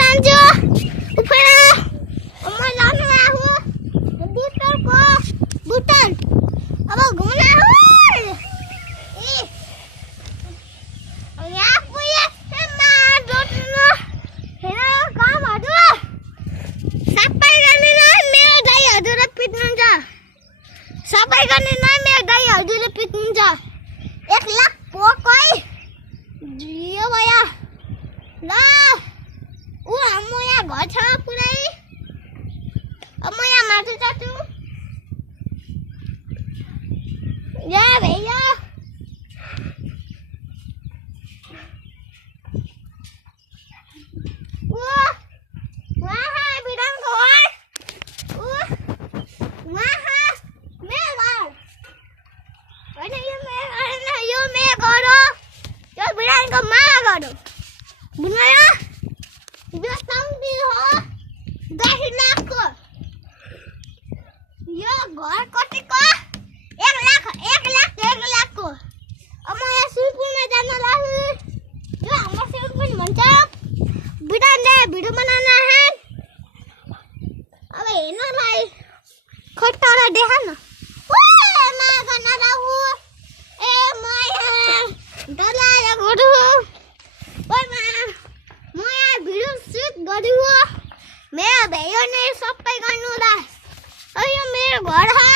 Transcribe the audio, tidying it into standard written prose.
रांझो ऊपर अम्मा जाने आहो बूटन को बूटन अब घूमना हो ए या पुया मां दोटनो हेरा काम आदो सफाई करने ना मेरा दाई अधूरा पिटन जा सफाई करने ना मेरा दाई अधूरा पिटन जा 1 लाख पो कोई जियो भैया ना उ अम्मया घर छ पुरै अम्मया माथि जाछु या भैया वहाँ बिरंग घर वहाँ मेघर होइन यो मेघर हो यो बिरंग माघर हो बुझ्यो यो तम्बी हो 10 लाखको यो घर कतिको 1 लाखको अब म यहाँ स्विमिङ जान लाग्छु यो हाम्रो स्विमिङ भन्छ बिरानले भिडियो बनाउन है अब हेर्नलाई खट्टारा देखा न ओए मा गर्न लागु ए माया डलाया गरु ओए मा म यहाँ भिडियो सुट गर्छु मेरो भयो नि सबै गर्नु ला यो मेरो घर हो